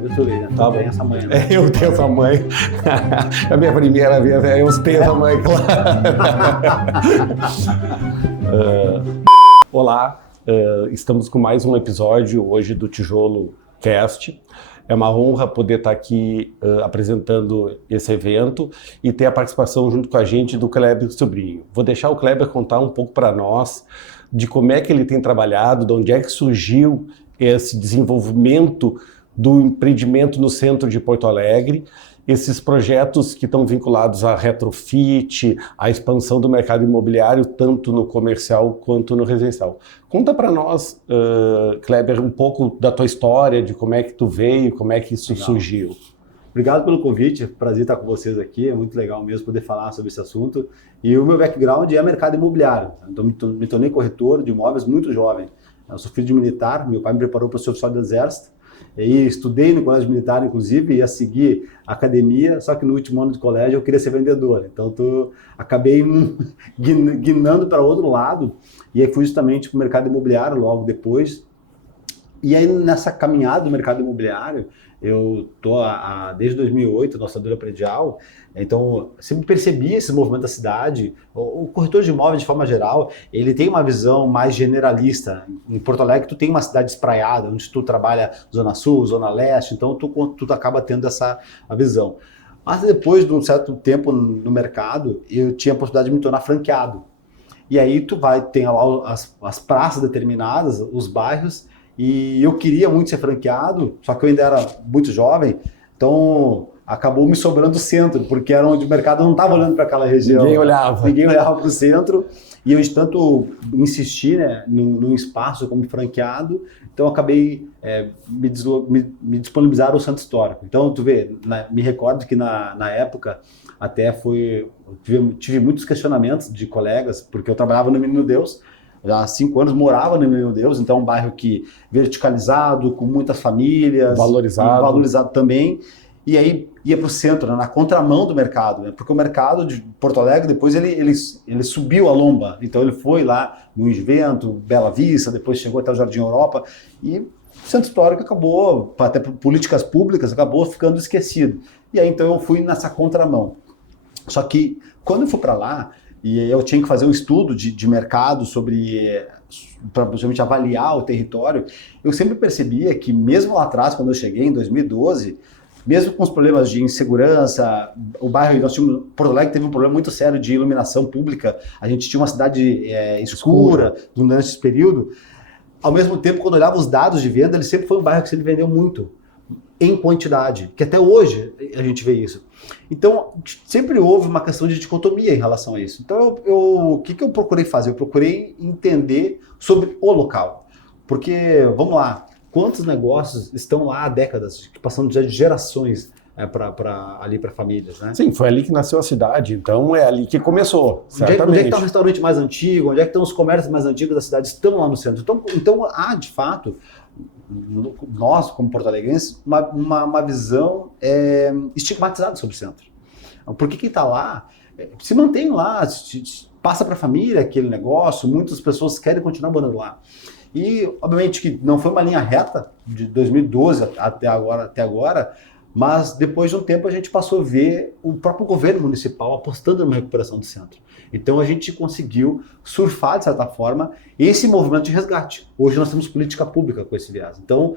Vitor, tá bem essa mãe. Né? Eu tenho essa mãe. A minha primeira vez, eu tenho essa mãe, claro. Olá, estamos com mais um episódio hoje do Tijolo Cast. É uma honra poder estar aqui apresentando esse evento e ter a participação junto com a gente do Kleber Sobrinho. Vou deixar o Kleber contar um pouco para nós de como é que ele tem trabalhado, de onde é que surgiu esse desenvolvimento do empreendimento no centro de Porto Alegre, esses projetos que estão vinculados à retrofit, à expansão do mercado imobiliário, tanto no comercial quanto no residencial. Conta para nós, Kleber, um pouco da tua história, de como é que tu veio, como é que isso surgiu. Obrigado pelo convite, prazer estar com vocês aqui, é muito legal mesmo poder falar sobre esse assunto. E o meu background é mercado imobiliário, então me tornei corretor de imóveis muito jovem. Eu sou filho de militar, meu pai me preparou para ser oficial do Exército, e aí estudei no colégio militar, inclusive, ia seguir academia, só que no último ano de colégio eu queria ser vendedor, então acabei guinando para outro lado, e aí fui justamente para o mercado imobiliário logo depois. E aí nessa caminhada do mercado imobiliário, eu estou desde 2008, na orçadora predial, então sempre percebi esse movimento da cidade. O corretor de imóveis, de forma geral, ele tem uma visão mais generalista. Em Porto Alegre, tu tem uma cidade espraiada, onde tu trabalha Zona Sul, Zona Leste, então tu acaba tendo essa visão. Mas depois de um certo tempo no mercado, eu tinha a possibilidade de me tornar franqueado. E aí tem lá as praças determinadas, os bairros, e eu queria muito ser franqueado, só que eu ainda era muito jovem, então acabou me sobrando o centro, porque era onde o mercado não estava olhando para aquela região. Ninguém olhava para o centro, e eu de tanto insistir, né, num espaço como franqueado, então eu acabei me disponibilizar o centro histórico. Então tu vê, me recordo que na época até tive muitos questionamentos de colegas, porque eu trabalhava no Menino Deus, já há 5 anos morava no Menino Deus, então é um bairro verticalizado, com muitas famílias, valorizado também, e aí ia para o centro, né, na contramão do mercado, né, porque o mercado de Porto Alegre depois ele subiu a lomba, então ele foi lá no Vento, Bela Vista, depois chegou até o Jardim Europa, e o centro histórico acabou, até por políticas públicas, acabou ficando esquecido. E aí então eu fui nessa contramão. Só que quando eu fui para lá, e eu tinha que fazer um estudo de mercado para justamente avaliar o território, eu sempre percebia que mesmo lá atrás, quando eu cheguei em 2012, mesmo com os problemas de insegurança, o bairro, Porto Alegre teve um problema muito sério de iluminação pública, a gente tinha uma cidade escura durante esse período. Ao mesmo tempo, quando eu olhava os dados de venda, ele sempre foi um bairro que sempre vendeu muito, em quantidade, que até hoje a gente vê isso. Então, sempre houve uma questão de dicotomia em relação a isso. Então, o que eu procurei fazer? Eu procurei entender sobre o local. Porque, vamos lá, quantos negócios estão lá há décadas, passando de gerações ali para famílias, né? Sim, foi ali que nasceu a cidade, então é ali que começou, certamente. Onde é que está o restaurante mais antigo? Onde é que estão os comércios mais antigos da cidade? Estão lá no centro. Então há, de fato, nós, como porto-alegrenses, uma visão estigmatizada sobre o centro. Porque quem está lá, se mantém lá, passa para a família aquele negócio, muitas pessoas querem continuar morando lá. E, obviamente, que não foi uma linha reta de 2012 até agora, mas depois de um tempo a gente passou a ver o próprio governo municipal apostando numa recuperação do centro. Então a gente conseguiu surfar, de certa forma, esse movimento de resgate. Hoje nós temos política pública com esse viés. Então,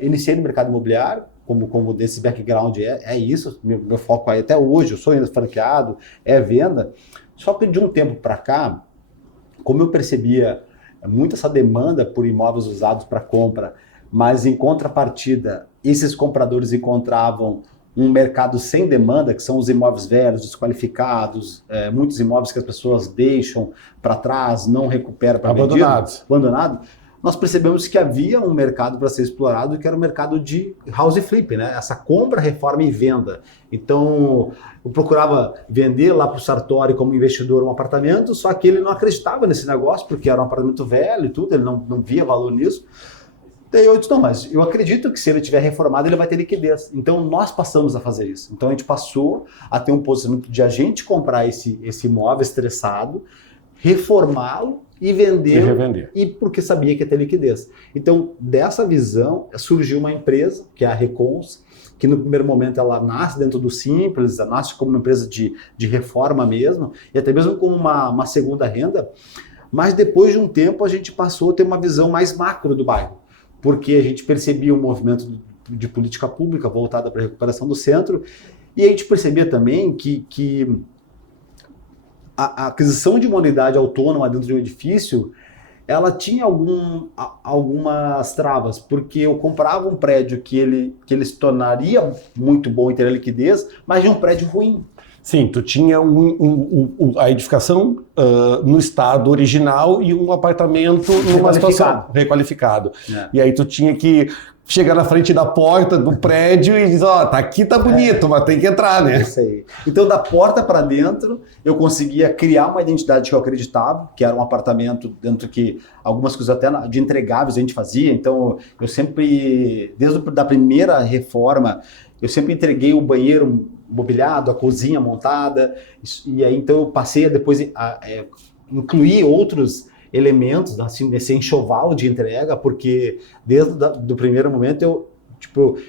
iniciei no mercado imobiliário, como desse background é isso, meu foco aí até hoje, eu sou ainda franqueado, é venda. Só que de um tempo para cá, como eu percebia muito essa demanda por imóveis usados para compra, mas em contrapartida, esses compradores encontravam um mercado sem demanda, que são os imóveis velhos, desqualificados, muitos imóveis que as pessoas deixam para trás, não recuperam para abandonados. Nós percebemos que havia um mercado para ser explorado, que era o mercado de house flip, né? Essa compra, reforma e venda. Então, eu procurava vender lá para o Sartori como investidor um apartamento, só que ele não acreditava nesse negócio, porque era um apartamento velho e tudo, ele não via valor nisso. Daí eu disse, não, mas eu acredito que se ele tiver reformado, ele vai ter liquidez. Então, nós passamos a fazer isso. Então, a gente passou a ter um posicionamento de a gente comprar esse imóvel estressado, reformá-lo e vender, E revender. e porque sabia que ia ter liquidez. Então, dessa visão, surgiu uma empresa, que é a Recons, que no primeiro momento ela nasce dentro do Simples, ela nasce como uma empresa de reforma mesmo, e até mesmo como uma segunda renda, mas depois de um tempo a gente passou a ter uma visão mais macro do bairro, porque a gente percebia um movimento de política pública voltada para a recuperação do centro, e a gente percebia também que a aquisição de uma unidade autônoma dentro de um edifício, ela tinha algumas travas, porque eu comprava um prédio que ele se tornaria muito bom e teria liquidez, mas de um prédio ruim. Sim, tu tinha a edificação no estado original e um apartamento numa situação requalificado. E aí tu tinha que chegar na frente da porta do prédio e dizer, ó, aqui tá bonito, mas tem que entrar, né? Isso aí. Então, da porta para dentro, eu conseguia criar uma identidade que eu acreditava, que era um apartamento dentro que algumas coisas até de entregáveis a gente fazia. Então, eu sempre, desde a primeira reforma, eu sempre entreguei o banheiro mobiliado, a cozinha montada, e aí então eu passei a depois incluir outros elementos assim, nesse enxoval de entrega, porque desde o primeiro momento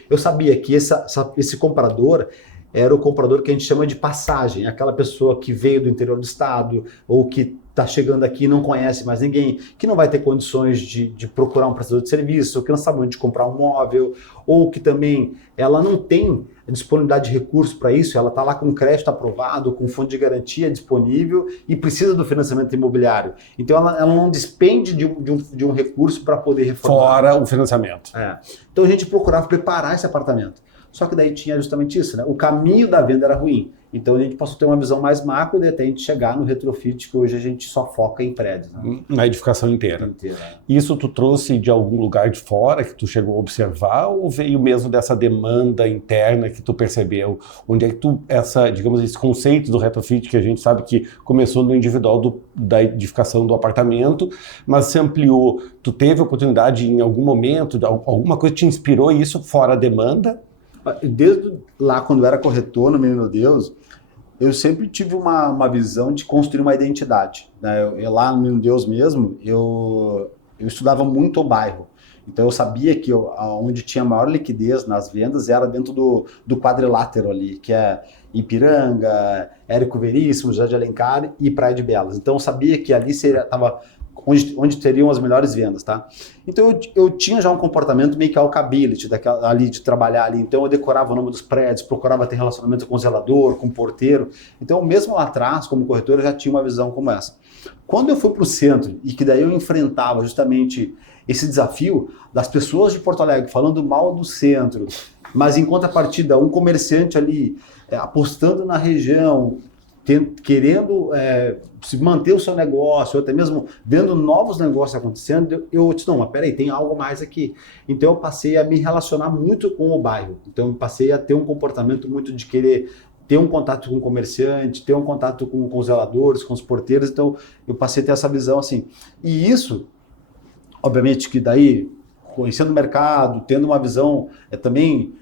eu sabia que esse comprador era o comprador que a gente chama de passagem, aquela pessoa que veio do interior do estado ou que está chegando aqui e não conhece mais ninguém, que não vai ter condições de procurar um prestador de serviço, ou que não sabe onde comprar um móvel, ou que também ela não tem disponibilidade de recurso para isso, ela está lá com crédito aprovado, com fundo de garantia disponível e precisa do financiamento imobiliário. Então ela não despende de um recurso para poder reformar. Fora o financiamento. Então a gente procurava preparar esse apartamento. Só que daí tinha justamente isso, né? O caminho da venda era ruim. Então a gente passou a ter uma visão mais macro e até a gente chegar no retrofit, que hoje a gente só foca em prédios. Né? Na edificação inteira. Isso tu trouxe de algum lugar de fora que tu chegou a observar ou veio mesmo dessa demanda interna que tu percebeu? Onde é que digamos, esse conceito do retrofit que a gente sabe que começou no individual da edificação do apartamento, mas se ampliou. Tu teve oportunidade em algum momento, alguma coisa te inspirou isso fora a demanda? Desde lá, quando eu era corretor no Menino Deus, eu sempre tive uma visão de construir uma identidade. Né? Eu lá no Menino Deus mesmo, eu estudava muito o bairro. Então eu sabia que onde tinha maior liquidez nas vendas era dentro do quadrilátero ali, que é Ipiranga, Érico Veríssimo, José de Alencar e Praia de Belas. Então eu sabia que ali estava onde teriam as melhores vendas, tá? Então eu tinha já um comportamento meio que alcability ali de trabalhar ali, então eu decorava o nome dos prédios, procurava ter relacionamento com o zelador, com o porteiro, então mesmo lá atrás, como corretor, eu já tinha uma visão como essa. Quando eu fui para o centro e que daí eu enfrentava justamente esse desafio das pessoas de Porto Alegre falando mal do centro, mas em contrapartida um comerciante ali apostando na região, querendo se manter o seu negócio, ou até mesmo vendo novos negócios acontecendo, eu disse, não, mas peraí, tem algo mais aqui. Então eu passei a me relacionar muito com o bairro. Então eu passei a ter um comportamento muito de querer ter um contato com o comerciante, ter um contato com os zeladores, com os porteiros. Então eu passei a ter essa visão assim. E isso, obviamente que daí, conhecendo o mercado, tendo uma visão também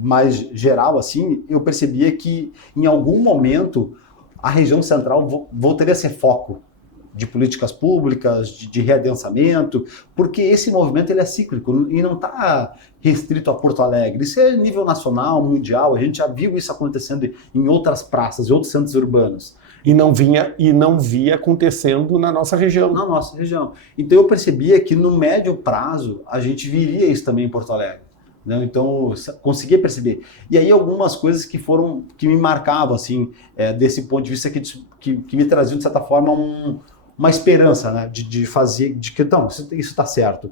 mais geral, assim, eu percebia que em algum momento a região central voltaria a ser foco de políticas públicas, de readensamento, porque esse movimento ele é cíclico e não está restrito a Porto Alegre. Isso é nível nacional, mundial, a gente já viu isso acontecendo em outras praças, em outros centros urbanos. E não via acontecendo na nossa região. Na nossa região. Então eu percebia que no médio prazo a gente viria isso também em Porto Alegre. Né? Então eu conseguia perceber. E aí algumas coisas que me marcavam assim, desse ponto de vista que me traziam de certa forma uma esperança, né? de fazer, de que não, isso está certo.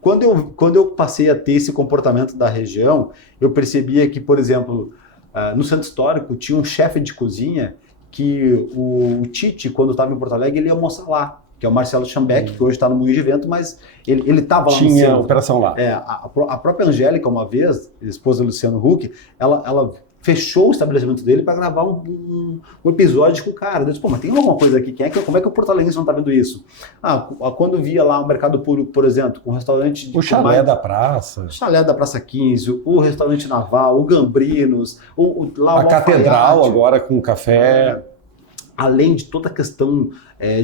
Quando eu passei a ter esse comportamento da região, eu percebia que, por exemplo, no centro histórico tinha um chefe de cozinha que o Tite, quando estava em Porto Alegre, ele ia almoçar lá, que é o Marcelo Schambeck, que hoje está no Moinho de Vento, mas ele estava lá no centro. Tinha operação lá. A própria Angélica, uma vez, esposa do Luciano Huck, ela fechou o estabelecimento dele para gravar um episódio com o cara. Eu disse, pô, mas tem alguma coisa aqui, como é que o Porto Alegre não está vendo isso? Quando via lá o Mercado Público, por exemplo, com o restaurante... O Chalé da Praça. O Chalé da Praça 15, o Restaurante Naval, o Gambrinos, lá a Catedral agora com café. além de toda a questão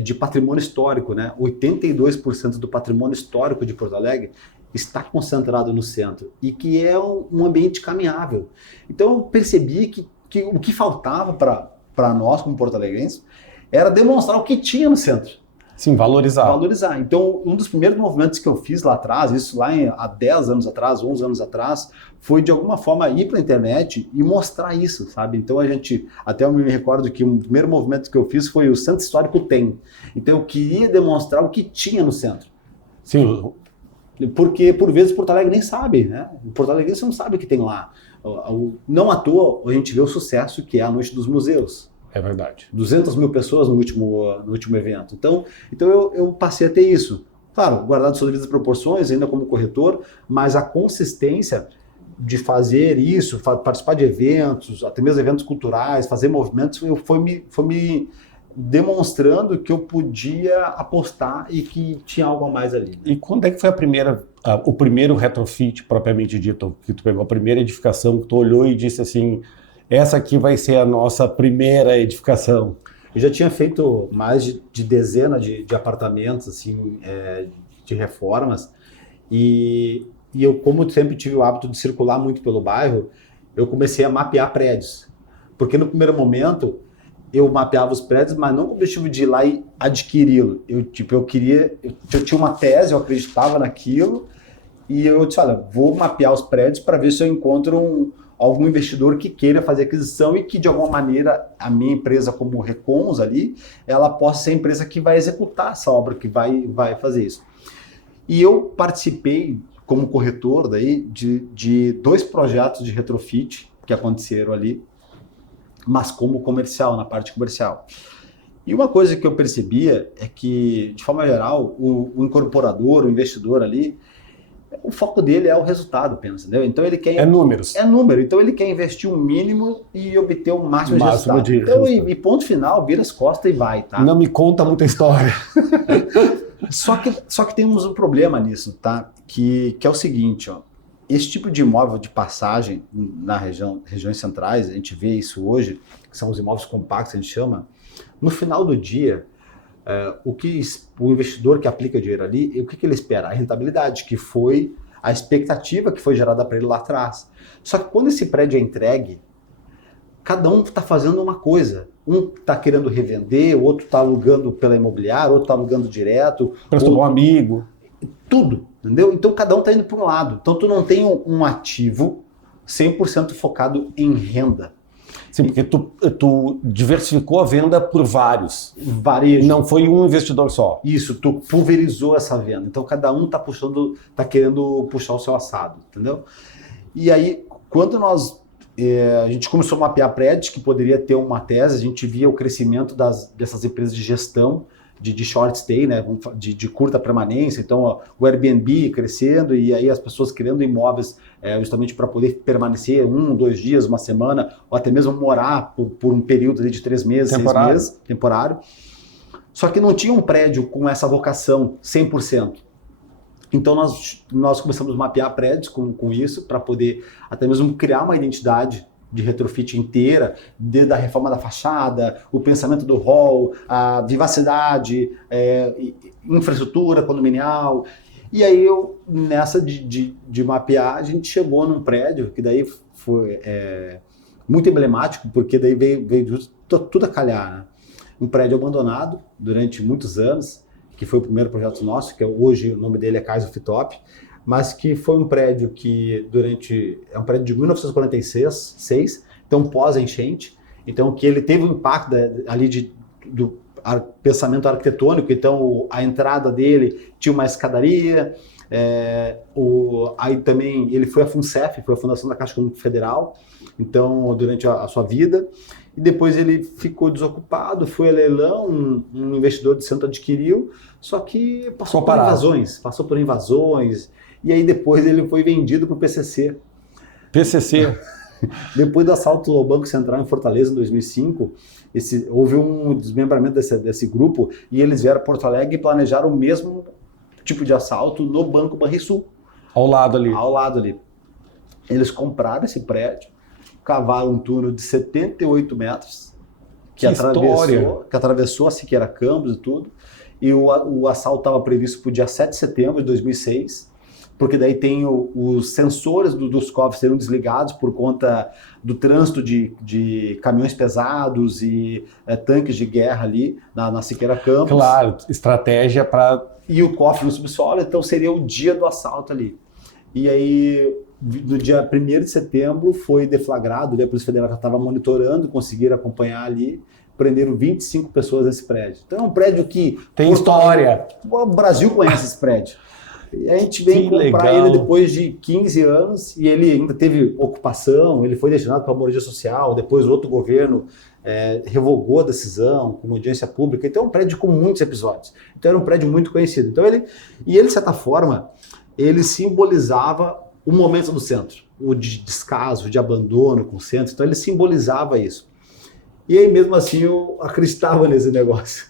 de patrimônio histórico, né? 82% do patrimônio histórico de Porto Alegre está concentrado no centro e que é um ambiente caminhável. Então eu percebi que o que faltava para nós, como porto-alegrenses, era demonstrar o que tinha no centro. Sim, valorizar. Valorizar. Então, um dos primeiros movimentos que eu fiz lá atrás, isso lá há 10 anos atrás, 11 anos atrás, foi de alguma forma ir para a internet e mostrar isso, sabe? Então até eu me recordo que o primeiro movimento que eu fiz foi o Centro Histórico Tem. Então eu queria demonstrar o que tinha no centro. Sim. Porque por vezes Porto Alegre nem sabe, né? O Porto Alegre você não sabe o que tem lá. Não à toa a gente vê o sucesso que é a Noite dos Museus. É verdade. 200 mil pessoas no último evento. Então eu passei a ter isso. Claro, guardado suas devidas proporções, ainda como corretor, mas a consistência de fazer isso, participar de eventos, até mesmo eventos culturais, fazer movimentos, foi me demonstrando que eu podia apostar e que tinha algo a mais ali. E quando é que foi o primeiro retrofit propriamente dito? Que tu pegou a primeira edificação, que tu olhou e disse assim, essa aqui vai ser a nossa primeira edificação? Eu já tinha feito mais de dezena de apartamentos, assim, de reformas, e eu, como sempre tive o hábito de circular muito pelo bairro, eu comecei a mapear prédios. Porque no primeiro momento, eu mapeava os prédios, mas não com o objetivo de ir lá e adquiri-lo. Eu tinha uma tese, eu acreditava naquilo, e eu disse, olha, vou mapear os prédios para ver se eu encontro algum investidor que queira fazer aquisição e que, de alguma maneira, a minha empresa como Recons ali, ela possa ser a empresa que vai executar essa obra, que vai fazer isso. E eu participei, como corretor, daí, de 2 projetos de retrofit que aconteceram ali, mas como comercial, na parte comercial. E uma coisa que eu percebia é que, de forma geral, o incorporador, o investidor ali, o foco dele é o resultado, pensa, entendeu? Então ele quer... É números. É número. Então ele quer investir o mínimo e obter o máximo de resultado. Então, e ponto final, vira as costas e vai, tá? Não me conta muita história. Só que temos um problema nisso, tá? Que é o seguinte, ó. Esse tipo de imóvel de passagem na regiões centrais, a gente vê isso hoje, que são os imóveis compactos, a gente chama, no final do dia, o investidor que aplica dinheiro ali, o que ele espera? A rentabilidade, que foi a expectativa que foi gerada para ele lá atrás. Só que quando esse prédio é entregue, cada um está fazendo uma coisa. Um está querendo revender, o outro está alugando pela imobiliária, o outro está alugando direto. Prestou um amigo. Tudo, entendeu? Então cada um está indo para um lado. Então tu não tem um ativo 100% focado em renda. Sim, porque tu diversificou a venda por vários. Varejo. Não foi um investidor só. Isso, tu pulverizou essa venda. Então cada um tá querendo puxar o seu assado, entendeu? E aí, quando a gente começou a mapear prédios que poderia ter uma tese, a gente via o crescimento dessas empresas de gestão, de short stay, né, de curta permanência, então o Airbnb crescendo e aí as pessoas criando imóveis justamente para poder permanecer 1, 2 dias, uma semana, ou até mesmo morar por um período ali de 3 meses, temporário. 6 meses, temporário. Só que não tinha um prédio com essa vocação 100%. Então nós começamos a mapear prédios com isso para poder até mesmo criar uma identidade de retrofit inteira, desde a reforma da fachada, o pensamento do hall, a vivacidade, infraestrutura condominial. E aí nessa de mapear, a gente chegou num prédio que daí foi muito emblemático, porque daí veio tudo a calhar, né? Um prédio abandonado durante muitos anos, que foi o primeiro projeto nosso, que hoje o nome dele é Cais Ufitop, mas que foi um prédio que é um prédio de 1946, então pós-enchente, então que ele teve um impacto ali do pensamento arquitetônico, então a entrada dele tinha uma escadaria, aí também ele foi a FUNCEF, foi a Fundação da Caixa Econômica Federal, então durante a sua vida, e depois ele ficou desocupado, foi a leilão, um investidor de centro adquiriu, só que passou por invasões, e aí depois ele foi vendido para o PCC. PCC? Depois do assalto ao Banco Central em Fortaleza, em 2005, houve um desmembramento desse grupo e eles vieram a Porto Alegre e planejaram o mesmo tipo de assalto no Banco Banrisul. Ao lado ali. Ao lado ali. Eles compraram esse prédio, cavaram um túnel de 78 metros que atravessou a Siqueira Campos e tudo. E o assalto estava previsto para o dia 7 de setembro de 2006, porque daí tem os sensores dos cofres serão desligados por conta do trânsito de caminhões pesados e tanques de guerra ali na Siqueira Campos. Claro, estratégia para... E o cofre no subsolo, então seria o dia do assalto ali. E aí, no dia 1º de setembro, foi deflagrado, a Polícia Federal já estava monitorando, conseguiram acompanhar ali, prenderam 25 pessoas nesse prédio. Então é um prédio que... Tem história. O Brasil conhece esse prédio. E a gente vem comprar ele depois de 15 anos e ele ainda teve ocupação, ele foi destinado para moradia social, depois outro governo revogou a decisão com audiência pública. Então é um prédio com muitos episódios. Então era um prédio muito conhecido. Então ele, de certa forma, ele simbolizava o momento do centro, o de descaso, de abandono com o centro. Então ele simbolizava isso. E aí mesmo assim eu acreditava nesse negócio.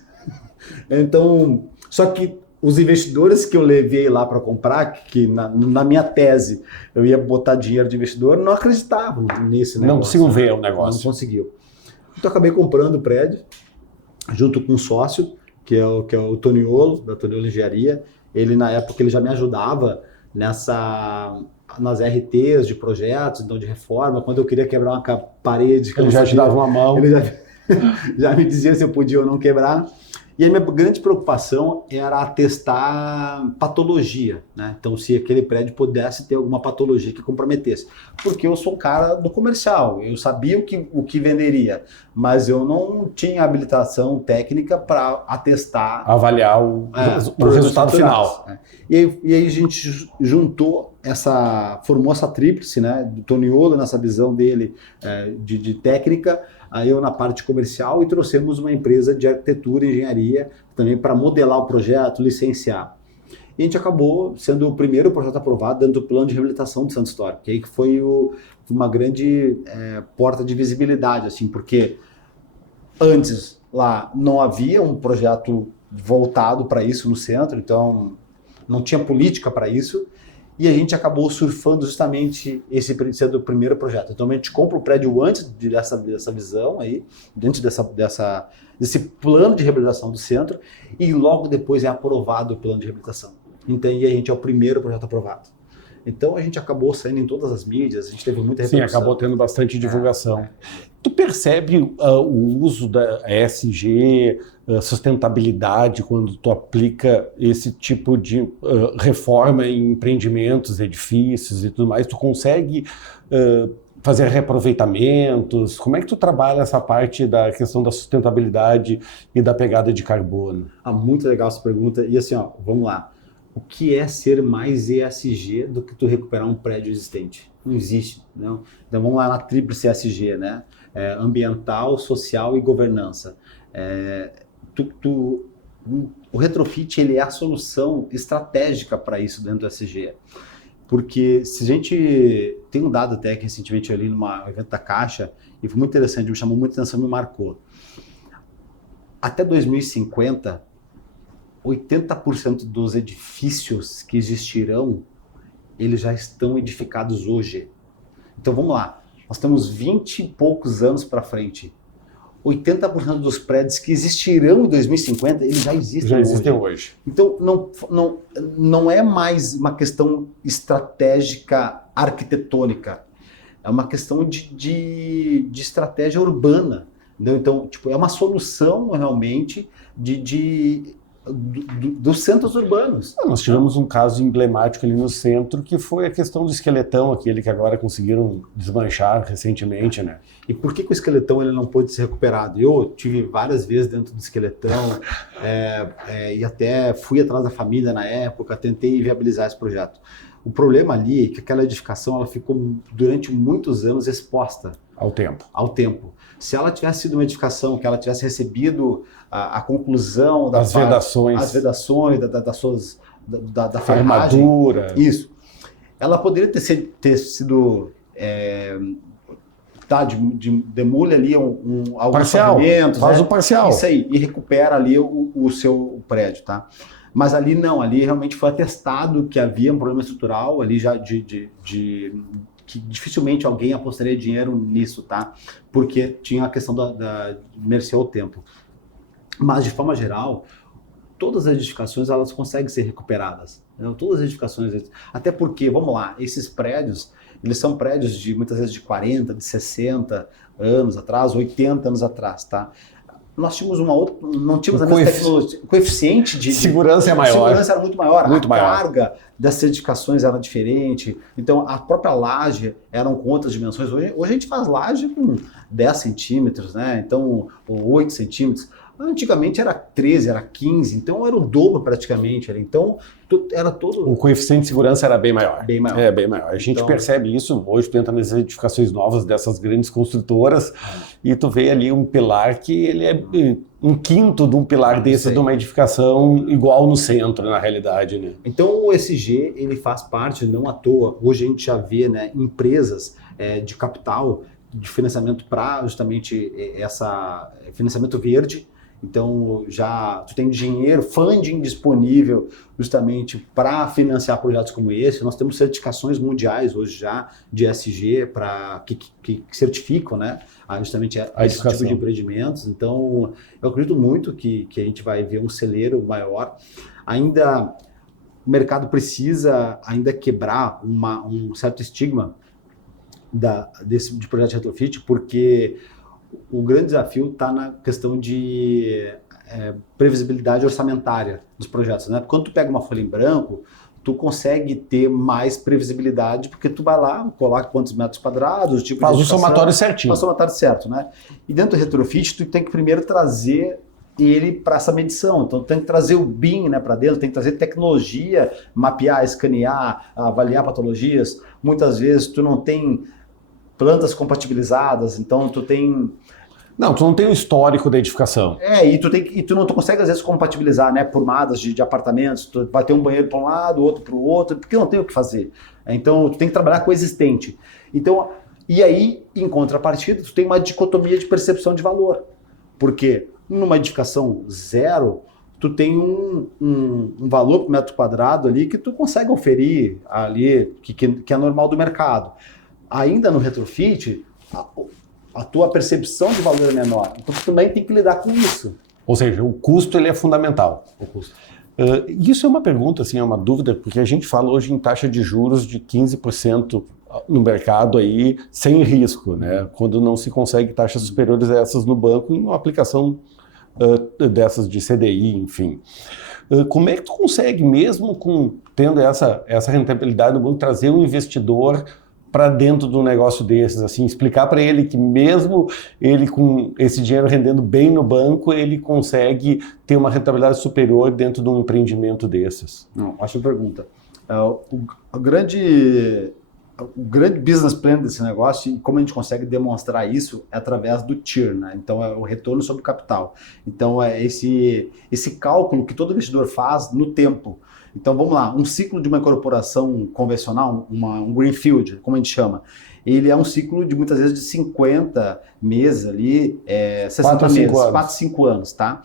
Então, só que os investidores que eu levei lá para comprar, que na minha tese eu ia botar dinheiro de investidor, não acreditavam nesse negócio. Não conseguiam ver o negócio. Não conseguiu. Então acabei comprando o prédio, junto com um sócio, que é o Toniolo, da Toniolo Engenharia. Ele, na época, ele já me ajudava nas RTs de projetos, então de reforma. Quando eu queria quebrar uma parede... Ele já te dava uma mão. Ele já me dizia se eu podia ou não quebrar. E a minha grande preocupação era atestar patologia, né? Então, se aquele prédio pudesse ter alguma patologia que comprometesse. Porque eu sou um cara do comercial, eu sabia o que venderia, mas eu não tinha habilitação técnica para atestar... Avaliar o resultado final. Né? E aí a gente formou essa tríplice, né? Do Toniolo, nessa visão dele de técnica, aí eu na parte comercial, e trouxemos uma empresa de arquitetura e engenharia também para modelar o projeto, licenciar. E a gente acabou sendo o primeiro projeto aprovado dentro do plano de reabilitação do Centro Histórico, que aí foi uma grande porta de visibilidade, assim, porque antes lá não havia um projeto voltado para isso no centro, então não tinha política para isso. E a gente acabou surfando justamente esse sendo o primeiro projeto. Então a gente compra o prédio antes dessa visão aí, dentro desse plano de reabilitação do centro, e logo depois é aprovado o plano de reabilitação. Então e a gente é o primeiro projeto aprovado. Então a gente acabou saindo em todas as mídias, a gente teve muita repercussão. Sim, acabou tendo bastante divulgação. Tu percebe o uso da ESG, sustentabilidade, quando tu aplica esse tipo de reforma em empreendimentos, edifícios e tudo mais? Tu consegue fazer reaproveitamentos? Como é que tu trabalha essa parte da questão da sustentabilidade e da pegada de carbono? Muito legal essa pergunta. E assim, vamos lá. O que é ser mais ESG do que tu recuperar um prédio existente? Não existe, não. Então vamos lá na tríplice ESG, né? Ambiental, social e governança. O retrofit ele é a solução estratégica para isso dentro do ESG. Porque se a gente tem um dado até que recentemente ali num evento da Caixa, e foi muito interessante, me chamou muita atenção, me marcou. Até 2050, 80% dos edifícios que existirão, eles já estão edificados hoje. Então vamos lá, nós temos 20 e poucos anos para frente. 80% dos prédios que existirão em 2050, eles já existem hoje. Então não é mais uma questão estratégica arquitetônica, é uma questão de estratégia urbana. Entendeu? Então, é uma solução realmente dos centros urbanos. Nós tivemos um caso emblemático ali no centro, que foi a questão do esqueletão, aquele que agora conseguiram desmanchar recentemente, né? E por que o esqueletão ele não pôde ser recuperado? Eu tive várias vezes dentro do esqueletão e até fui atrás da família na época, tentei viabilizar esse projeto. O problema ali é que aquela edificação ela ficou durante muitos anos exposta ao tempo. Se ela tivesse sido uma edificação, que ela tivesse recebido a conclusão das vedações, da ferragem, armadura, isso, ela poderia ter sido demole ali alguns parcial, fragmentos, faz o parcial, isso aí, e recupera ali o seu prédio, tá? Mas ali não, ali realmente foi atestado que havia um problema estrutural ali já que dificilmente alguém apostaria dinheiro nisso, tá? Porque tinha a questão da mercê ao tempo. Mas, de forma geral, todas as edificações elas conseguem ser recuperadas. Né? Todas as edificações, até porque, vamos lá, esses prédios, eles são prédios de muitas vezes de 40, de 60 anos atrás, 80 anos atrás, tá? Nós tínhamos uma outra, não tínhamos a mesma tecnologia, o coeficiente de segurança é maior. Segurança era muito maior, muito maior. Carga das edificações era diferente, então a própria laje eram com outras dimensões. Hoje a gente faz laje com 10 centímetros, né? Então, ou 8 centímetros. Antigamente era 13, era 15, então era o dobro praticamente. Então, era todo... O coeficiente de segurança era bem maior. Bem maior. É, bem maior. A gente percebe isso hoje, tu entra nas edificações novas dessas grandes construtoras e tu vê ali um pilar que ele é um quinto de um pilar desse de uma edificação igual no centro, na realidade, né? Então, o ESG, ele faz parte, não à toa. Hoje a gente já vê, né, empresas de capital, de financiamento para justamente financiamento verde. Então, já tu tem dinheiro, funding disponível justamente para financiar projetos como esse. Nós temos certificações mundiais hoje já de ESG que certificam, né, justamente esse tipo de empreendimentos. Então, eu acredito muito que a gente vai ver um celeiro maior. Ainda o mercado precisa ainda quebrar um certo estigma de projeto de retrofit, porque o grande desafio está na questão de previsibilidade orçamentária dos projetos, né? Quando tu pega uma folha em branco, tu consegue ter mais previsibilidade, porque tu vai lá, coloca quantos metros quadrados, tipo faz o somatório certinho. Faz o somatório certo, né? E dentro do retrofit, tu tem que primeiro trazer ele para essa medição. Então, tu tem que trazer o BIM, né, para dentro, tem que trazer tecnologia, mapear, escanear, avaliar patologias. Muitas vezes tu não tem plantas compatibilizadas, então tu tem... Não, tu não tem o histórico da edificação. E tu não consegue às vezes compatibilizar, né, formadas de apartamentos, tu vai ter um banheiro para um lado, outro para o outro, porque não tem o que fazer. Então tu tem que trabalhar com o existente. Então, e aí, em contrapartida, tu tem uma dicotomia de percepção de valor. Porque numa edificação zero, tu tem um valor por metro quadrado ali que tu consegue oferir ali, que é normal do mercado. Ainda no retrofit, a tua percepção de valor é menor. Então, tu também tem que lidar com isso. Ou seja, o custo ele é fundamental. O custo. Isso é uma pergunta, assim, é uma dúvida, porque a gente fala hoje em taxa de juros de 15% no mercado aí, sem risco, né? Quando não se consegue taxas superiores a essas no banco em uma aplicação dessas de CDI, enfim. Como é que tu consegue, mesmo tendo essa rentabilidade no banco, trazer um investidor para dentro de um negócio desses, assim, explicar para ele que mesmo ele com esse dinheiro rendendo bem no banco, ele consegue ter uma rentabilidade superior dentro de um empreendimento desses? Não, ótima pergunta. O grande business plan desse negócio, e como a gente consegue demonstrar isso, é através do TIR, né? Então é o retorno sobre o capital. Então é esse cálculo que todo investidor faz no tempo. Então vamos lá, um ciclo de uma incorporação convencional, um greenfield, como a gente chama, ele é um ciclo de muitas vezes de 50 meses ali, 60 meses, 4 a 5 anos, tá?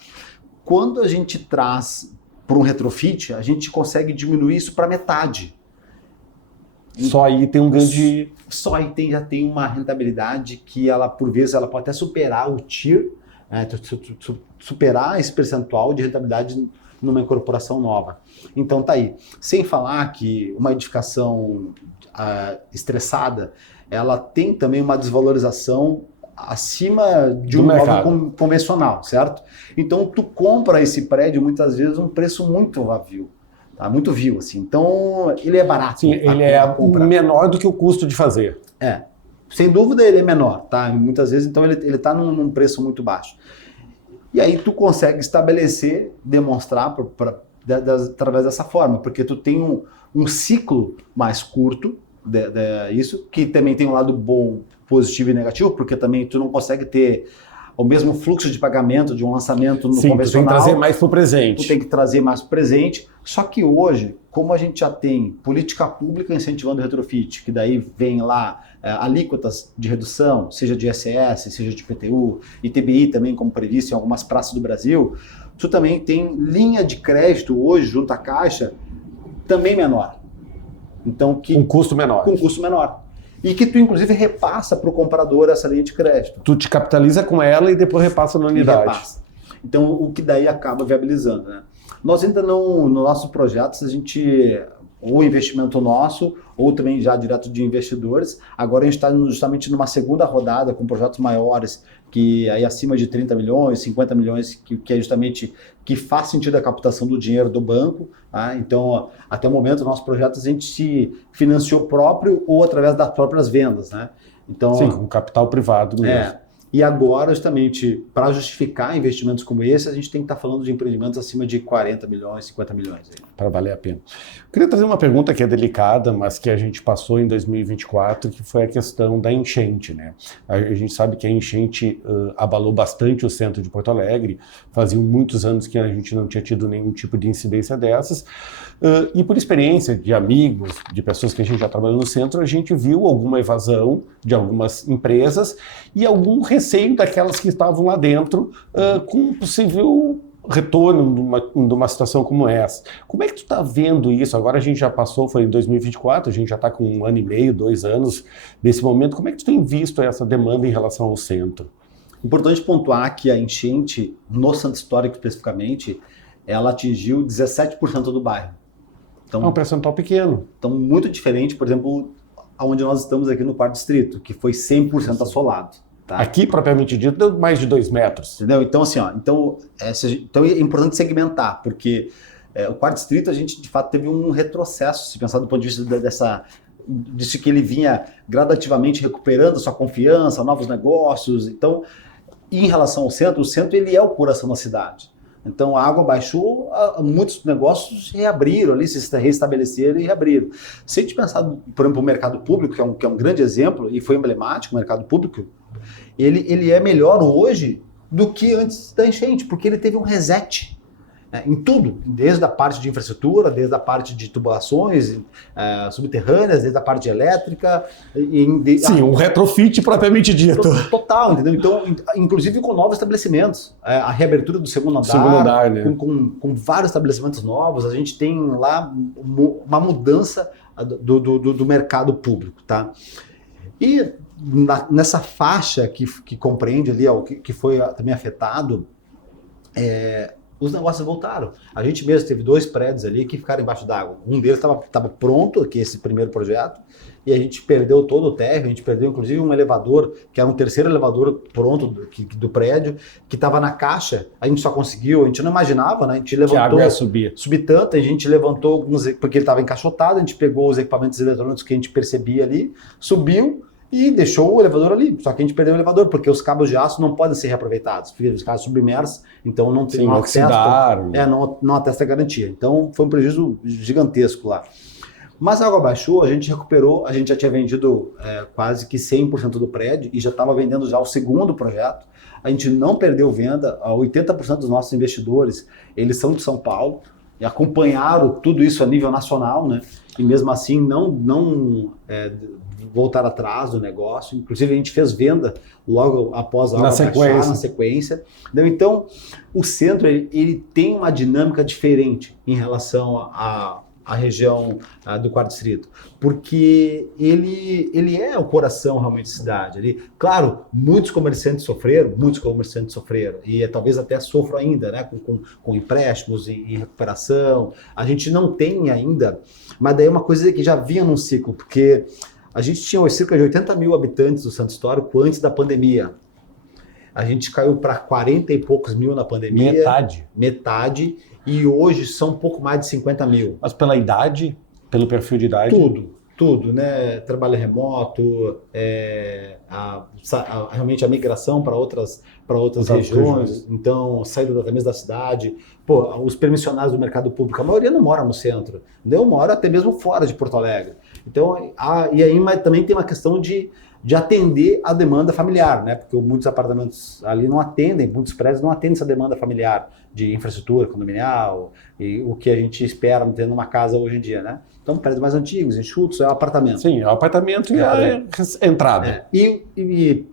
Quando a gente traz para um retrofit, a gente consegue diminuir isso para metade. Só aí tem um grande... Só aí já tem uma rentabilidade que ela, por vezes, ela pode até superar o TIR, né, superar esse percentual de rentabilidade numa incorporação nova. Então tá aí. Sem falar que uma edificação estressada, ela tem também uma desvalorização acima de um imóvel convencional, certo? Então tu compra esse prédio muitas vezes um preço muito vazio. Tá, muito vil, assim. Então, ele é barato. Sim, ele é menor do que o custo de fazer. Sem dúvida ele é menor, tá? Muitas vezes, então, ele está num preço muito baixo. E aí tu consegue estabelecer, demonstrar através dessa forma, porque tu tem um ciclo mais curto, isso, que também tem um lado bom, positivo e negativo, porque também tu não consegue ter o mesmo fluxo de pagamento de um lançamento no convencional. Tu tem que trazer mais para o presente. Tu tem que trazer mais para o presente. Só que hoje, como a gente já tem política pública incentivando o retrofit, que daí vem lá alíquotas de redução, seja de ISS, seja de IPTU, ITBI também, como previsto em algumas praças do Brasil, tu também tem linha de crédito hoje, junto à Caixa, também menor. Então, com custo menor. Com custo menor. e que tu, inclusive, repassa para o comprador essa linha de crédito. Tu te capitaliza com ela e depois repassa na unidade. Então, o que daí acaba viabilizando, né? Nós ainda não, nos nossos projetos, a gente, ou investimento nosso, ou também já direto de investidores, agora a gente está justamente numa segunda rodada com projetos maiores, que aí acima de 30 milhões, 50 milhões, que é justamente que faz sentido a captação do dinheiro do banco. Tá? Então, até o momento, nossos projetos a gente se financiou próprio ou através das próprias vendas. Né? Então, sim, com capital privado mesmo. E agora, justamente, para justificar investimentos como esse, a gente tem que estar falando de empreendimentos acima de 40 milhões, 50 milhões. Para valer a pena. Eu queria trazer uma pergunta que é delicada, mas que a gente passou em 2024, que foi a questão da enchente. Né? A gente sabe que a enchente abalou bastante o centro de Porto Alegre, faziam muitos anos que a gente não tinha tido nenhum tipo de incidência dessas, e por experiência de amigos, de pessoas que a gente já trabalhou no centro, a gente viu alguma evasão de algumas empresas e algum receio daquelas que estavam lá dentro com um possível retorno de uma situação como essa. Como é que tu está vendo isso? Agora a gente já passou, foi em 2024, a gente já está com 1 ano e meio, 2 anos desse momento. Como é que tu tem visto essa demanda em relação ao centro? Importante pontuar que a enchente, no Centro Histórico especificamente, ela atingiu 17% do bairro. Então, é um percentual pequeno. Então, muito diferente, por exemplo, onde nós estamos aqui no Quarto Distrito, que foi 100% assolado. Tá? Aqui, propriamente dito, deu mais de 2 metros. Entendeu? Então, assim, então é importante segmentar, porque o Quarto Distrito, a gente, de fato, teve um retrocesso, se pensar do ponto de vista disso que ele vinha gradativamente recuperando sua confiança, novos negócios. Então, em relação ao centro, o centro ele é o coração da cidade. Então a água baixou, muitos negócios reabriram ali, se restabeleceram e reabriram. Se a gente pensar, por exemplo, o mercado público, que é um grande exemplo e foi emblemático, o mercado público, ele é melhor hoje do que antes da enchente, porque ele teve um reset. Em tudo, desde a parte de infraestrutura, desde a parte de tubulações subterrâneas, desde a parte elétrica. Sim, um retrofit propriamente dito. Total, entendeu? Então, inclusive com novos estabelecimentos. A reabertura do segundo andar né? com vários estabelecimentos novos, a gente tem lá uma mudança do mercado público. Tá? E nessa faixa que compreende ali, que foi também afetado, os negócios voltaram. A gente mesmo teve 2 prédios ali que ficaram embaixo d'água. Um deles estava pronto, que é esse primeiro projeto, e a gente perdeu todo o térreo, a gente perdeu inclusive um elevador, que era um terceiro elevador pronto do prédio, que estava na caixa, a gente só conseguiu, a gente não imaginava, né? A gente levantou... Que a água ia subir tanto, a gente levantou alguns, porque ele estava encaixotado, a gente pegou os equipamentos eletrônicos que a gente percebia ali, subiu, e deixou o elevador ali. Só que a gente perdeu o elevador, porque os cabos de aço não podem ser reaproveitados. Os cabos submersos, então não tem não atesta garantia. Então foi um prejuízo gigantesco lá. Mas a água baixou, a gente recuperou, a gente já tinha vendido quase que 100% do prédio e já estava vendendo já o segundo projeto. A gente não perdeu venda, 80% dos nossos investidores, eles são de São Paulo e acompanharam tudo isso a nível nacional, né? E mesmo assim não voltar atrás do negócio. Inclusive a gente fez venda logo após a água baixar, na sequência. Então o centro ele tem uma dinâmica diferente em relação à região do Quarto Distrito, porque ele é o coração realmente da cidade. Claro, muitos comerciantes sofreram, e talvez até sofram ainda, né, com empréstimos em recuperação. A gente não tem ainda, mas daí é uma coisa que já vinha num ciclo, porque a gente tinha cerca de 80 mil habitantes do Centro Histórico antes da pandemia. A gente caiu para 40 e poucos mil na pandemia. Metade. E hoje são um pouco mais de 50 mil. Mas pela idade, pelo perfil de idade? Tudo, né? Trabalho remoto, realmente a migração para outras regiões, então saída da mesma da cidade. Os permissionários do mercado público, a maioria não mora no centro, entendeu? Mora até mesmo fora de Porto Alegre. Então, mas também tem uma questão de atender a demanda familiar, né? Porque muitos apartamentos ali não atendem, muitos prédios não atendem essa demanda familiar de infraestrutura condominial e o que a gente espera ter numa casa hoje em dia, né? Então, prédios mais antigos, enxutos, é o apartamento. Sim, é o apartamento e a entrada. E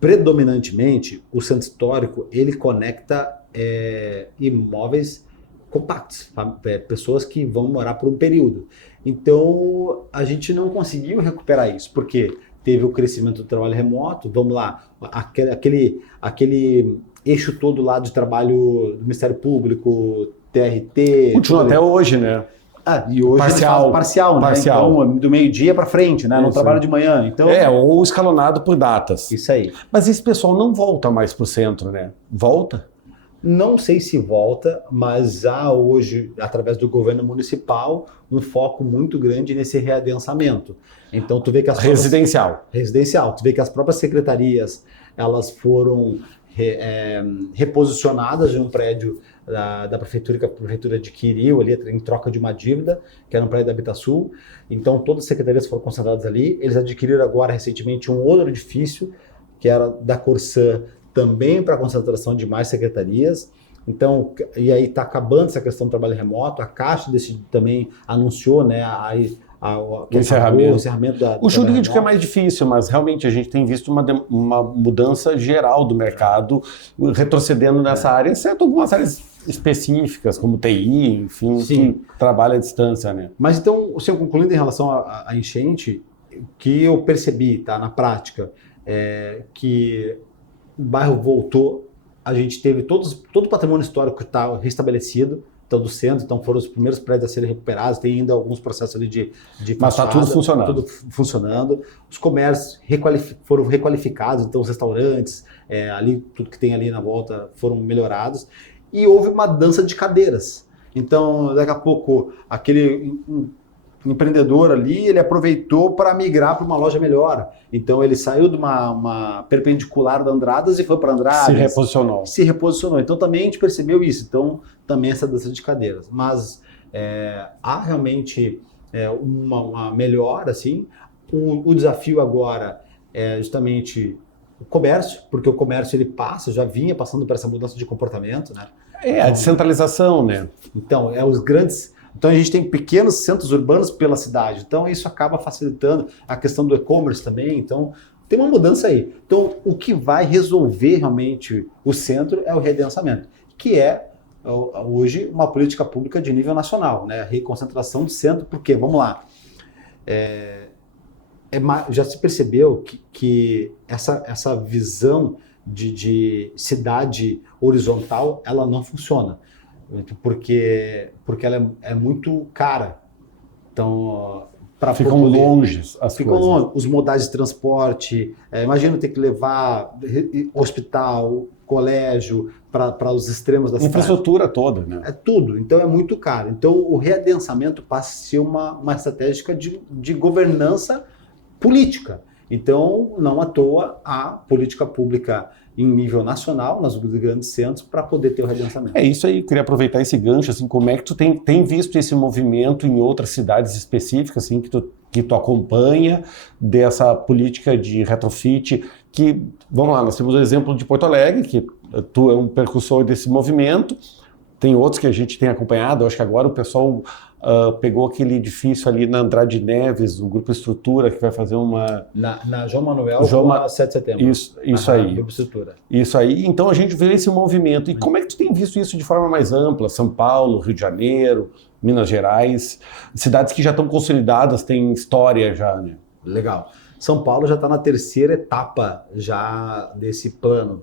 predominantemente, o Centro Histórico, ele conecta imóveis compactos, pessoas que vão morar por um período. Então, a gente não conseguiu recuperar isso, porque teve o crescimento do trabalho remoto, vamos lá, aquele eixo todo lá de trabalho do Ministério Público, TRT... Continua até hoje, né? E hoje parcial, né? Parcial. Então, do meio-dia para frente, né? Não trabalho de manhã. Então... ou escalonado por datas. Isso aí. Mas esse pessoal não volta mais para o centro, né? Volta? Não sei se volta, mas há hoje, através do governo municipal, um foco muito grande nesse readensamento. Então, tu vê que Residencial. Tu vê que as próprias secretarias, elas foram reposicionadas em um prédio da prefeitura, que a prefeitura adquiriu ali em troca de uma dívida, que era um prédio da Habitasul. Então, todas as secretarias foram concentradas ali. Eles adquiriram agora, recentemente, um outro edifício, que era da Corsã, também para a concentração de mais secretarias. Então, e aí está acabando essa questão do trabalho remoto. A Caixa também anunciou, né, o encerramento o jurídico é mais difícil, mas realmente a gente tem visto uma mudança geral do mercado, retrocedendo nessa área, exceto algumas áreas específicas, como TI, enfim, que trabalha à distância, né? Mas então, concluindo em relação à enchente, que eu percebi, tá, na prática, que o bairro voltou, a gente teve todo o patrimônio histórico que está restabelecido, então do centro, então foram os primeiros prédios a serem recuperados, tem ainda alguns processos ali de mas está tudo funcionando. Tudo funcionando. Os comércios foram requalificados, então os restaurantes, ali tudo que tem ali na volta foram melhorados, e houve uma dança de cadeiras. Então, daqui a pouco, aquele empreendedor ali, ele aproveitou para migrar para uma loja melhor. Então, ele saiu de uma perpendicular da Andradas e foi para Andradas. Se reposicionou. Então, também a gente percebeu isso. Então, também essa dança de cadeiras. Mas há realmente uma melhora, assim. O desafio agora é justamente o comércio, porque o comércio ele já vinha passando por essa mudança de comportamento, né? A descentralização, né? Então, os grandes... Então, a gente tem pequenos centros urbanos pela cidade. Então, isso acaba facilitando a questão do e-commerce também. Então, tem uma mudança aí. Então, o que vai resolver realmente o centro é o readensamento, que é, hoje, uma política pública de nível nacional, né? A reconcentração do centro, porque, vamos lá, já se percebeu que essa visão de cidade horizontal, ela não funciona. Porque ela é muito cara. Então, ficam longe as ficam coisas. Longe. Os modais de transporte, imagina ter que levar hospital, colégio para os extremos da cidade. Infraestrutura toda, né? É tudo. Então, é muito caro. Então, o readensamento passa a ser uma estratégia de governança política. Então, não à toa, a política pública em nível nacional, nas grandes centros, para poder ter o readensamento. É isso aí, queria aproveitar esse gancho, assim, como é que tu tem visto esse movimento em outras cidades específicas, assim, que tu acompanha dessa política de retrofit, que, vamos lá, nós temos o exemplo de Porto Alegre, que tu é um precursor desse movimento, tem outros que a gente tem acompanhado, eu acho que agora o pessoal pegou aquele edifício ali na Andrade Neves, o Grupo Estrutura, que vai fazer uma... Na João Manuel, com 7 de setembro. Isso aí. Grupo Estrutura. Isso aí. Então a gente vê esse movimento. E como é que tu tem visto isso de forma mais ampla? São Paulo, Rio de Janeiro, Minas Gerais, cidades que já estão consolidadas, têm história já, né? Legal. São Paulo já está na terceira etapa já desse plano,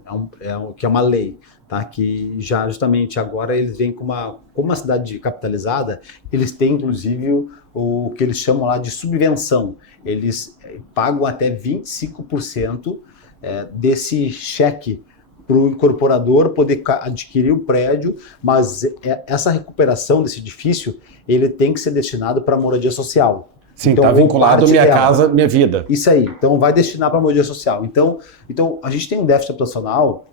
que é uma lei. Tá, que já justamente agora eles vêm como uma cidade capitalizada, eles têm inclusive o que eles chamam lá de subvenção. Eles pagam até 25% desse cheque para o incorporador poder adquirir o prédio, mas essa recuperação desse edifício ele tem que ser destinado para moradia social. Sim, está então, vinculado à Minha Casa Minha Vida. Isso aí, então vai destinar para moradia social. Então a gente tem um déficit habitacional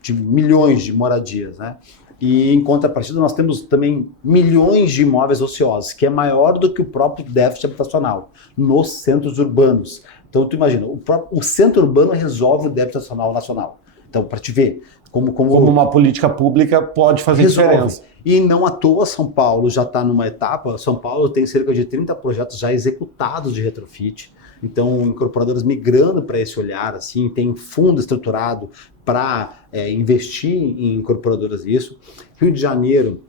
de milhões de moradias, né? E em contrapartida nós temos também milhões de imóveis ociosos, que é maior do que o próprio déficit habitacional nos centros urbanos. Então tu imagina, o centro urbano resolve o déficit habitacional nacional. Então para te ver como uma política pública pode fazer diferença. E não à toa São Paulo já está numa etapa, São Paulo tem cerca de 30 projetos já executados de retrofit. Então, incorporadoras migrando para esse olhar, assim, tem fundo estruturado para investir em incorporadoras isso. Rio de Janeiro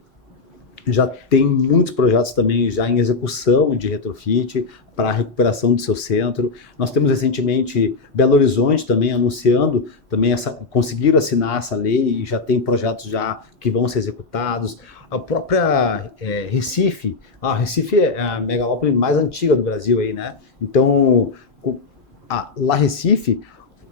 já tem muitos projetos também já em execução de retrofit para a recuperação do seu centro. Nós temos recentemente Belo Horizonte também anunciando, também conseguiram assinar essa lei e já tem projetos já que vão ser executados. A própria Recife, Recife é a megalópole mais antiga do Brasil aí, né? Então, lá Recife,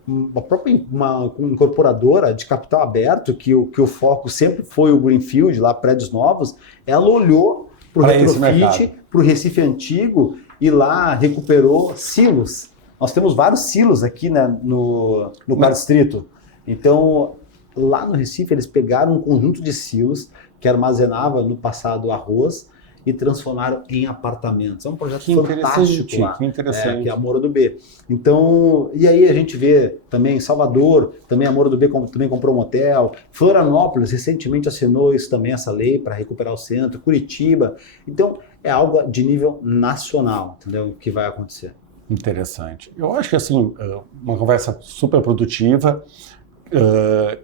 uma própria uma incorporadora de capital aberto, que o foco sempre foi o Greenfield, lá prédios novos, ela olhou para o retrofit, para o Recife antigo e lá recuperou silos. Nós temos vários silos aqui, né, no quarto distrito. Então, lá no Recife, eles pegaram um conjunto de silos que armazenava no passado arroz e transformaram em apartamentos. É um projeto fantástico lá, que interessante. Que é a Moura do B. Então, e aí a gente vê também Salvador, também a Moura do B também comprou um hotel. Florianópolis recentemente assinou isso também, essa lei para recuperar o centro. Curitiba. Então, é algo de nível nacional, entendeu? Que vai acontecer. Interessante. Eu acho que assim, uma conversa super produtiva.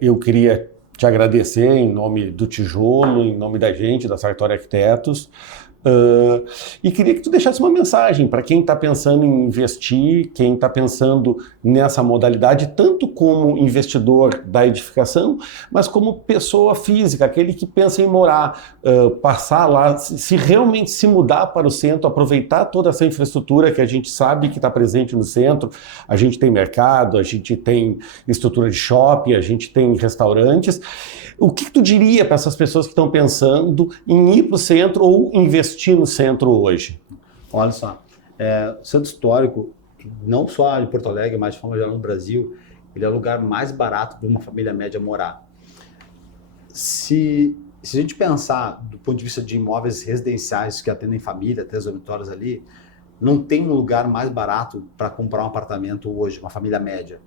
Eu queria te agradecer em nome do Tijolo, em nome da gente, da Sartori Arquitetos, e queria que tu deixasse uma mensagem para quem está pensando em investir, quem está pensando nessa modalidade, tanto como investidor da edificação, mas como pessoa física, aquele que pensa em morar, passar lá, se realmente se mudar para o centro, aproveitar toda essa infraestrutura que a gente sabe que está presente no centro. A gente tem mercado, a gente tem estrutura de shopping, a gente tem restaurantes. O que tu diria para essas pessoas que estão pensando em ir para o centro ou investir no centro hoje? Olha só, o centro histórico, não só em Porto Alegre, mas de forma geral no Brasil, ele é o lugar mais barato para uma família média morar. Se a gente pensar do ponto de vista de imóveis residenciais que atendem família, 3 dormitórios ali, não tem um lugar mais barato para comprar um apartamento hoje, uma família média.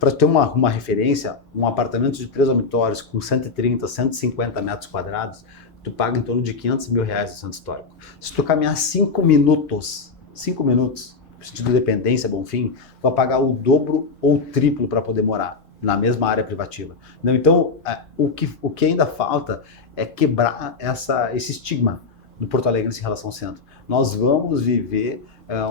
Para ter uma referência, um apartamento de 3 dormitórios com 130, 150 metros quadrados, tu paga em torno de R$500 mil no centro histórico. Se tu caminhar 5 minutos, no sentido de Dependência, Bonfim, tu vai pagar o dobro ou o triplo para poder morar na mesma área privativa. Então, o que ainda falta é quebrar esse estigma do Porto Alegre em relação ao centro. Nós vamos viver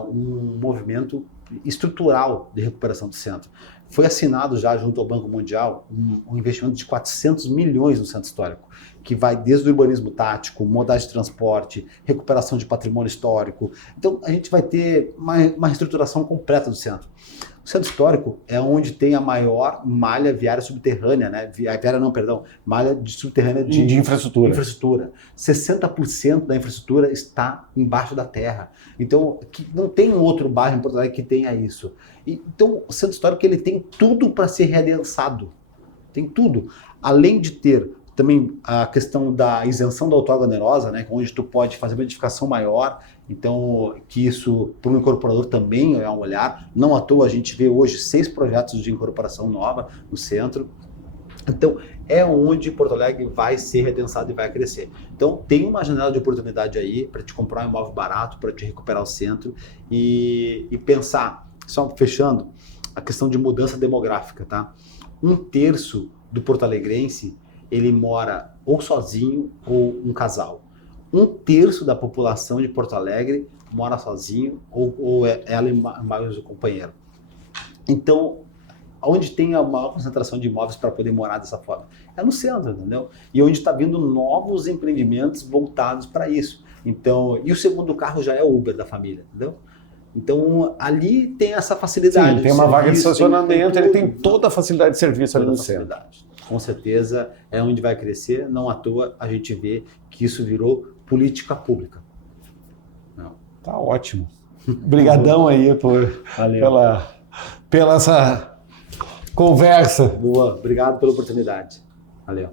um movimento estrutural de recuperação do centro. Foi assinado já junto ao Banco Mundial um investimento de 400 milhões no centro histórico, que vai desde o urbanismo tático, modais de transporte, recuperação de patrimônio histórico. Então, a gente vai ter uma reestruturação completa do centro. O centro histórico é onde tem a maior malha viária subterrânea, né? Malha subterrânea de infraestrutura. 60% da infraestrutura está embaixo da terra. Então, não tem outro bairro em Porto Alegre que tenha isso. Então, o centro histórico ele tem tudo para ser readensado. Tem tudo. Além de ter também a questão da isenção da outorga onerosa, né, onde tu pode fazer uma edificação maior, então que isso para um incorporador também é um olhar. Não à toa a gente vê hoje 6 projetos de incorporação nova no centro. Então é onde Porto Alegre vai ser redensado e vai crescer. Então tem uma janela de oportunidade aí para te comprar um imóvel barato, para te recuperar o centro e pensar, só fechando, a questão de mudança demográfica, tá? 1/3 do porto-alegrense ele mora ou sozinho ou um casal. 1/3 da população de Porto Alegre mora sozinho ou ela e mais o companheiro. Então, onde tem a maior concentração de imóveis para poder morar dessa forma? É no centro, entendeu? E onde está vindo novos empreendimentos voltados para isso. Então, e o segundo carro já é o Uber da família, entendeu? Então, ali tem essa facilidade. Sim, tem uma vaga de estacionamento, ele tem toda a facilidade de serviço ali no centro. Com certeza é onde vai crescer, não à toa a gente vê que isso virou política pública. Não. Tá ótimo. Obrigadão aí pela essa conversa. Boa, obrigado pela oportunidade. Valeu.